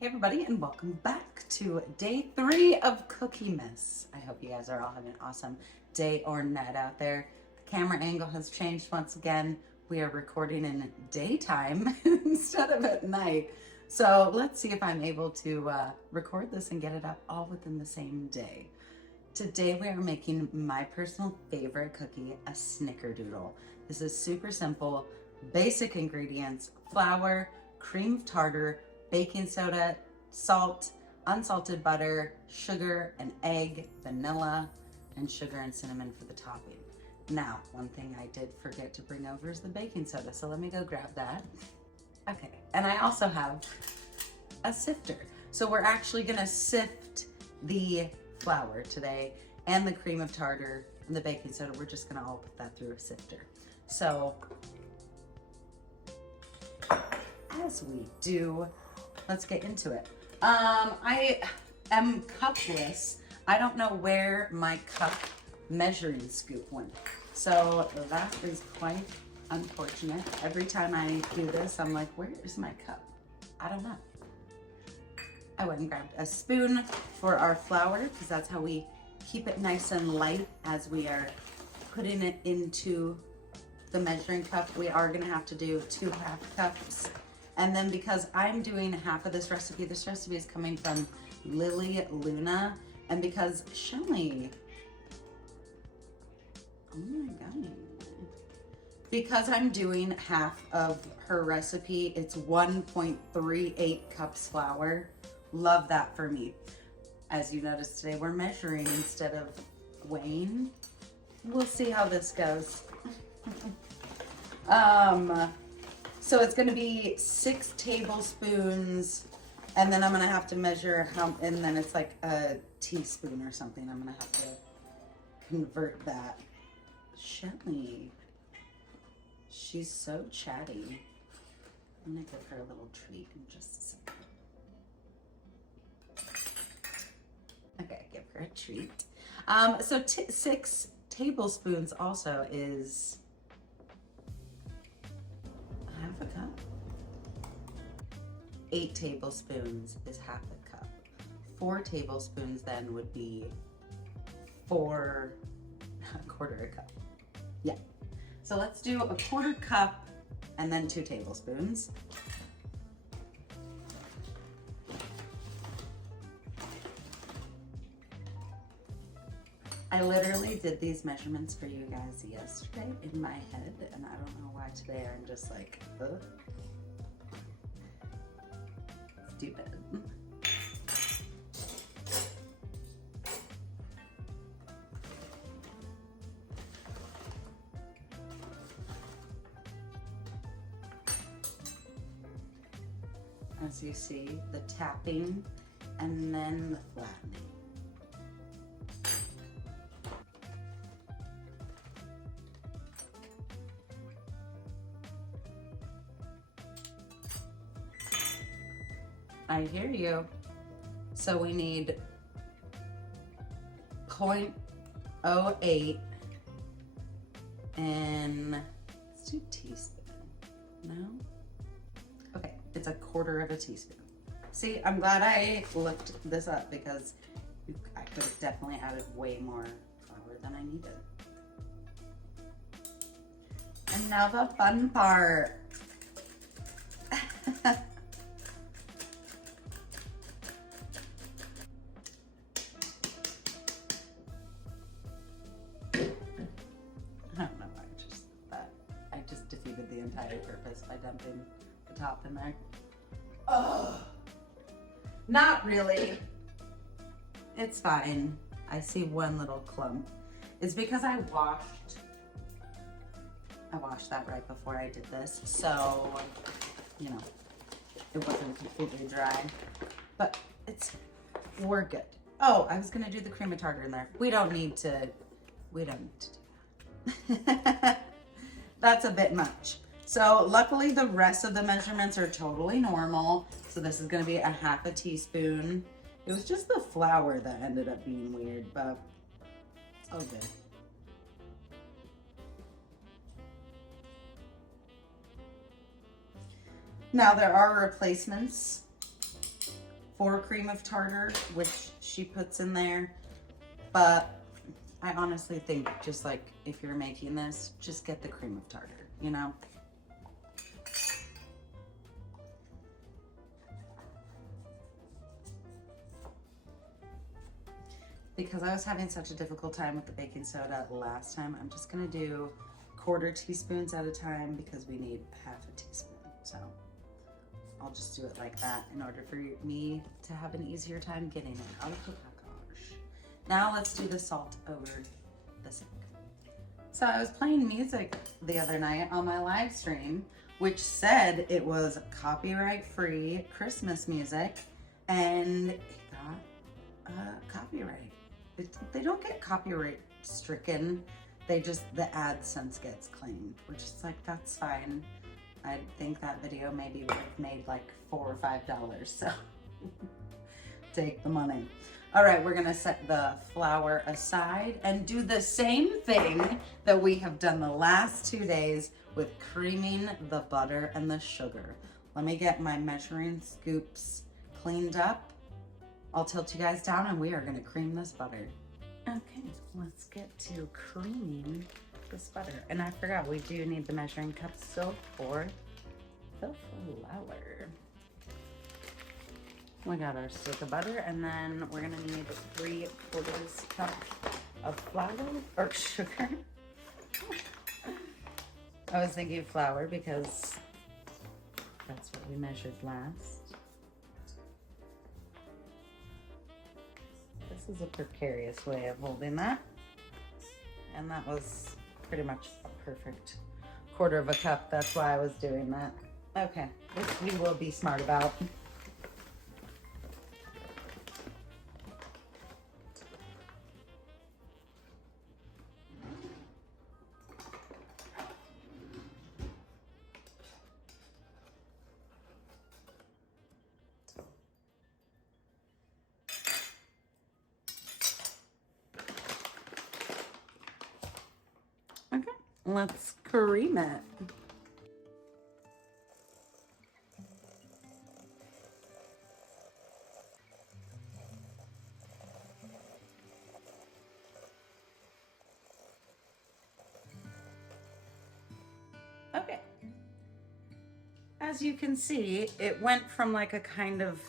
Hey everybody, and welcome back to day 3 of Cookiemas. I hope you guys are all having an awesome day or night out there. The camera angle has changed once again. We are recording in daytime instead of at night. So let's see if I'm able to record this and get it up all within the same day. Today we are making my personal favorite cookie, a Snickerdoodle. This is super simple, basic ingredients: flour, cream of tartar, baking soda, salt, unsalted butter, sugar, an egg, vanilla, and sugar and cinnamon for the topping. Now, one thing I did forget to bring over is the baking soda, so let me go grab that. Okay, and I also have a sifter. So we're actually gonna sift the flour today and the cream of tartar and the baking soda. We're just gonna all put that through a sifter. So as we do, let's get into it. I am cupless. I don't know where my cup measuring scoop went. So that is quite unfortunate. Every time I do this, I'm like, where is my cup? I don't know. I went and grabbed a spoon for our flour because that's how we keep it nice and light as we are putting it into the measuring cup. We are gonna have to do 2 half cups. And then because I'm doing half of this recipe is coming from Lily Luna. And because Shelly, oh my God. Because I'm doing half of her recipe, it's 1.38 cups flour. Love that for me. As you noticed today, we're measuring instead of weighing. We'll see how this goes. So it's gonna be 6 tablespoons, and then I'm gonna have to measure how, and then it's like a teaspoon or something. I'm gonna have to convert that. Shelly, she's so chatty. I'm gonna give her a little treat in just a second. Okay, give her a treat. So 6 tablespoons also is half a cup. 8 tablespoons is half a cup. 4 tablespoons then would be a quarter a cup. Yeah. So let's do a quarter cup and then 2 tablespoons. I literally did these measurements for you guys yesterday in my head, and I don't know why today I'm just like, ugh. Stupid. As you see, the tapping and then the flattening. I hear you. So we need 0.08 and let's do teaspoon. No? Okay, it's a quarter of a teaspoon. See, I'm glad I looked this up because I could have definitely added way more flour than I needed. And now the fun part. I just defeated the entire purpose by dumping the top in there. Oh, not really. It's fine. I see one little clump. It's because I washed that right before I did this. So, you know, it wasn't completely dry, but we're good. Oh, I was gonna do the cream of tartar in there. We don't need to do that. That's a bit much. So luckily the rest of the measurements are totally normal. So this is gonna be a half a teaspoon. It was just the flour that ended up being weird, but it's all good. Now there are replacements for cream of tartar, which she puts in there. But I honestly think just like if you're making this, just get the cream of tartar, you know? Because I was having such a difficult time with the baking soda last time, I'm just gonna do 1/4 teaspoons at a time because we need 1/2 teaspoon. So I'll just do it like that in order for me to have an easier time getting it out of the package. Now let's do the salt over the sink. So I was playing music the other night on my live stream, which said it was copyright-free Christmas music, and it got copyright. They don't get copyright stricken. They just, the AdSense gets claimed, which is like, that's fine. I think that video maybe would have made like $4 or $5, so take the money. All right, we're gonna set the flour aside and do the same thing that we have done the last 2 days with creaming the butter and the sugar. Let me get my measuring scoops cleaned up. I'll tilt you guys down and we are gonna cream this butter. Okay, let's get to creaming this butter. And I forgot, we do need the measuring cup still for the flour. We got our stick of butter, and then we're gonna need 3/4 cup of flour or sugar. I was thinking flour because that's what we measured last. This is a precarious way of holding that. And that was pretty much a perfect 1/4 cup. That's why I was doing that. Okay, this we will be smart about. Okay, let's cream it. Okay. As you can see, it went from like a kind of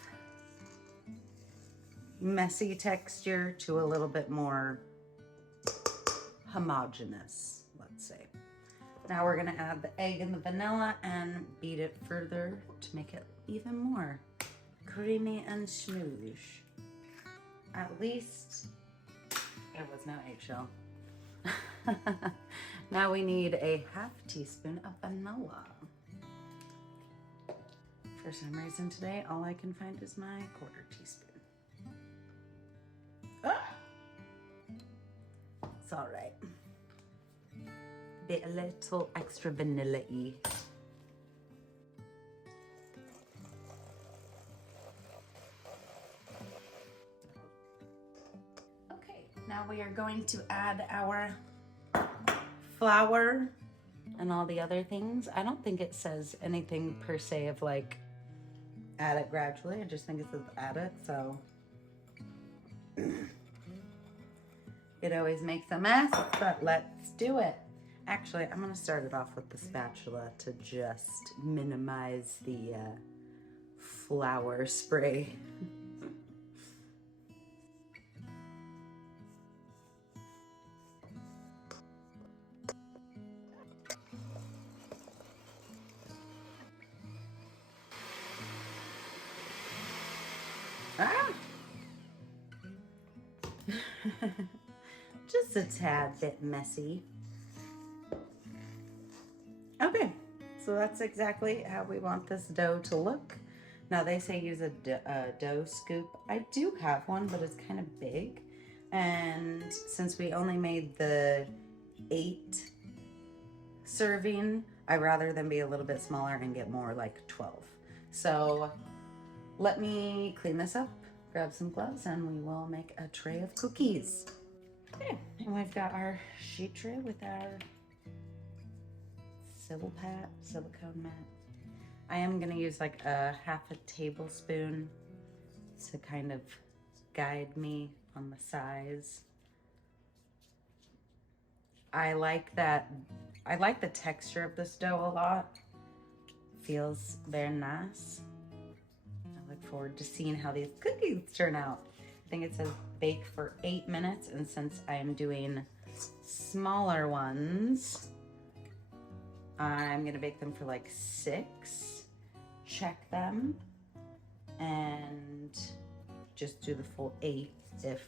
messy texture to a little bit more homogeneous, let's say. Now we're gonna add the egg and the vanilla and beat it further to make it even more creamy and smooth. At least there was no eggshell. Now we need a 1/2 teaspoon of vanilla. For some reason today, all I can find is my 1/4 teaspoon. Ah! It's all right. Be a little extra vanilla-y. Okay, now we are going to add our flour and all the other things. I don't think it says anything per se of like add it gradually. I just think it says add it, so it always makes a mess, but let's do it. Actually, I'm gonna start it off with the spatula to just minimize the flour spray. Ah! Just a tad bit messy. Okay, so that's exactly how we want this dough to look. Now they say use a dough scoop. I do have one, but it's kind of big. And since we only made the 8 serving, I'd rather them be a little bit smaller and get more like 12. So let me clean this up, grab some gloves, and we will make a tray of cookies. Okay, and we've got our sheet tray with our silicone mat. I am gonna use like a 1/2 tablespoon to kind of guide me on the size. I like the texture of this dough a lot. Feels very nice. I look forward to seeing how these cookies turn out. I think it says bake for 8 minutes, and since I'm doing smaller ones, I'm gonna bake them for like 6. Check them and just do the full 8 if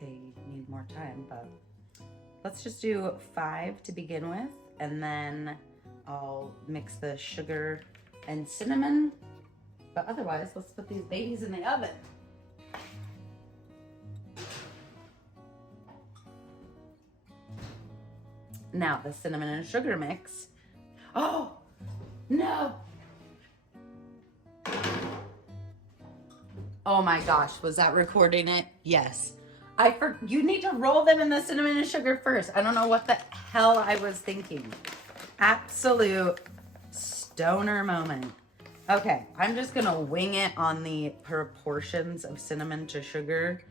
they need more time, but let's just do 5 to begin with, and then I'll mix the sugar and cinnamon, but otherwise let's put these babies in the oven. Now the cinnamon and sugar mix. Oh no! Oh my gosh, was that recording it? Yes. You need to roll them in the cinnamon and sugar first. I don't know what the hell I was thinking. Absolute stoner moment. Okay, I'm just gonna wing it on the proportions of cinnamon to sugar.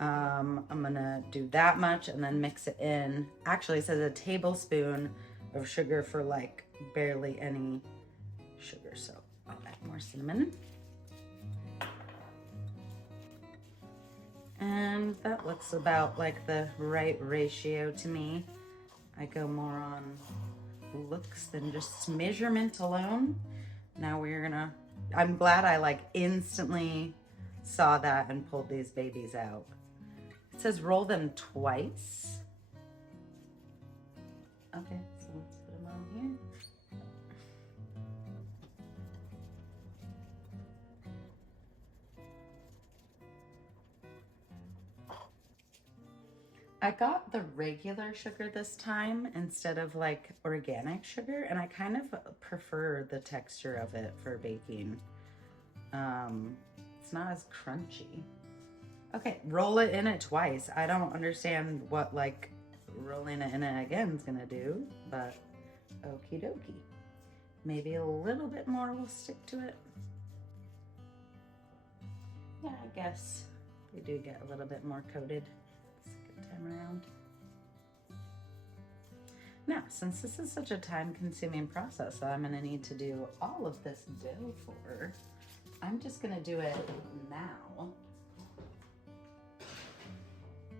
I'm gonna do that much and then mix it in. Actually, it says a tablespoon of sugar for like barely any sugar, so I'll add more cinnamon. And that looks about like the right ratio to me. I go more on looks than just measurement alone. Now I'm glad I like instantly saw that and pulled these babies out. It says roll them twice. Okay, so let's put them on here. I got the regular sugar this time instead of like organic sugar, and I kind of prefer the texture of it for baking. It's not as crunchy. Okay, roll it in it twice. I don't understand what like rolling it in it again is gonna do, but okie dokie. Maybe a little bit more will stick to it. Yeah, I guess they do get a little bit more coated. Time around. Now, since this is such a time-consuming process that I'm going to need to do all of this dough for, I'm just going to do it now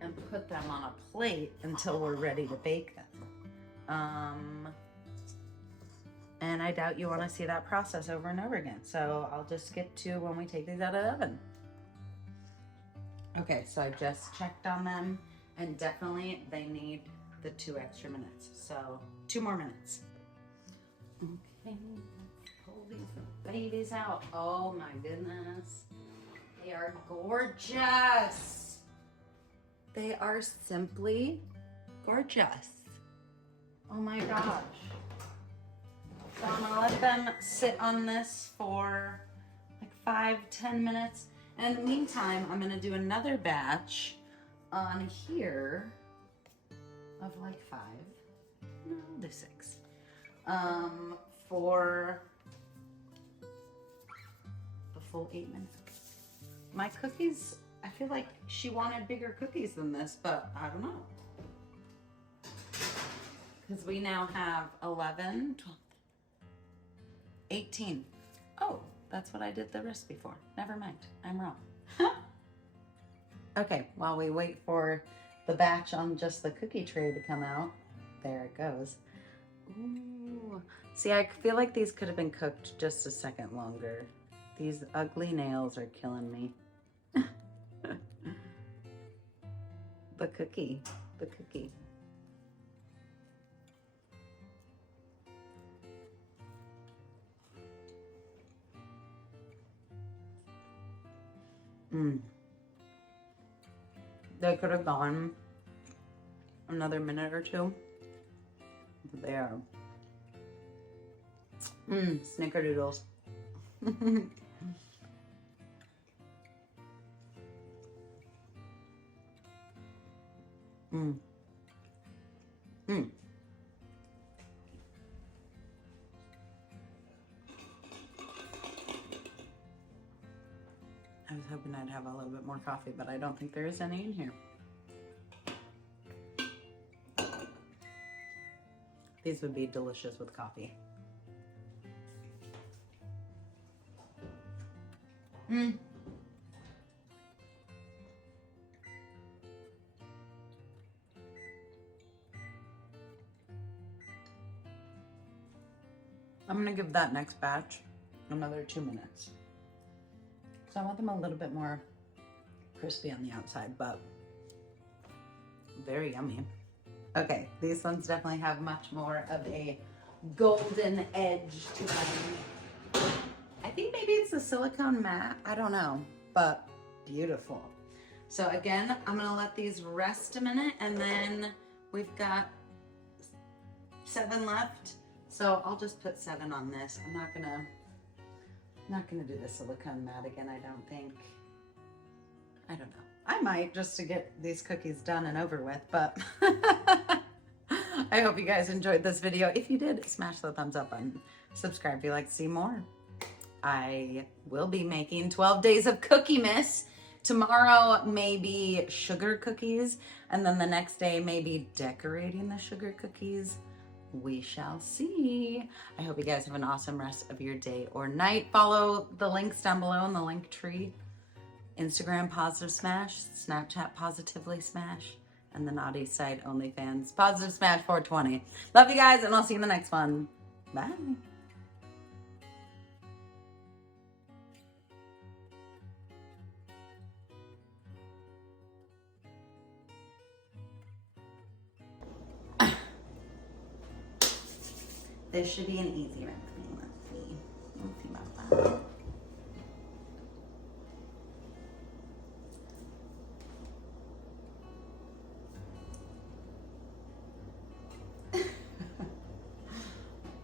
and put them on a plate until we're ready to bake them. And I doubt you want to see that process over and over again, so I'll just skip to when we take these out of the oven. Okay, so I just checked on them. And definitely they need the 2 extra minutes. So 2 more minutes. Okay, let's pull these babies out. Oh my goodness. They are gorgeous. They are simply gorgeous. Oh my gosh. So I'm gonna let them sit on this for like 5-10 minutes. And in the meantime, I'm gonna do another batch on here of like 5, no, there's 6, for the full 8 minutes. My cookies, I feel like she wanted bigger cookies than this, but I don't know. Because we now have 11, 12, 18. Oh, that's what I did the recipe for. Never mind, I'm wrong. Okay, while we wait for the batch on just the cookie tray to come out, there it goes. Ooh. See, I feel like these could have been cooked just a second longer. These ugly nails are killing me. The cookie. They could have gone another minute or 2. But they are. Snickerdoodles. I was hoping I'd have a little bit more coffee, but I don't think there is any in here. These would be delicious with coffee. I'm gonna give that next batch another 2 minutes. So I want them a little bit more crispy on the outside, but very yummy. Okay, these ones definitely have much more of a golden edge to them. I think maybe it's the silicone matte, I don't know, but beautiful. So again, I'm gonna let these rest a minute, and then we've got 7 left. So I'll just put 7 on this. I'm not gonna do the silicone matte again, I don't think. I don't know. I might, just to get these cookies done and over with, but I hope you guys enjoyed this video. If you did, smash the thumbs up button. Subscribe if you'd like to see more. I will be making 12 days of Cookiemas. Tomorrow, maybe sugar cookies, and then the next day, maybe decorating the sugar cookies. We shall see. I hope you guys have an awesome rest of your day or night. Follow the links down below in the link tree. Instagram Positive Smash, Snapchat Positively Smash, and the naughty site OnlyFans Positive Smash 420. Love you guys, and I'll see you in the next one. Bye. This should be an easy one for me. Let's see about that.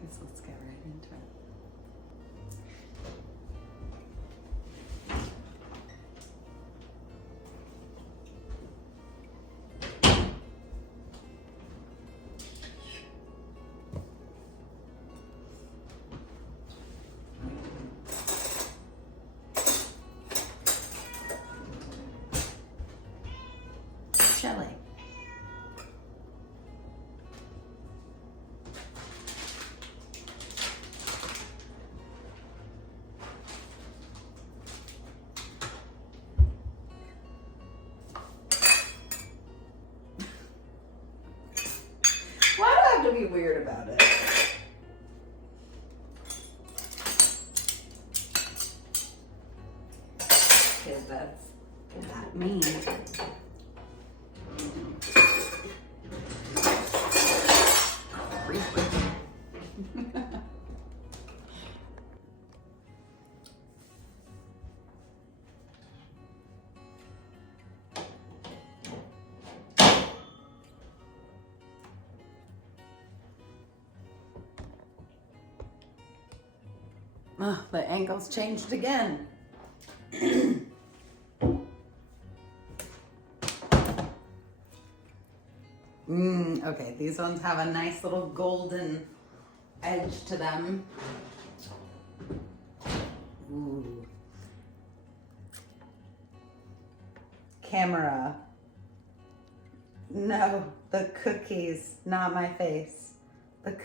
Let's get right into it. Chili. Why do I have to be weird about it? Because that's that mean. Oh, the angle's changed again. Okay, these ones have a nice little golden edge to them. Ooh. Camera. No, the cookies, not my face. The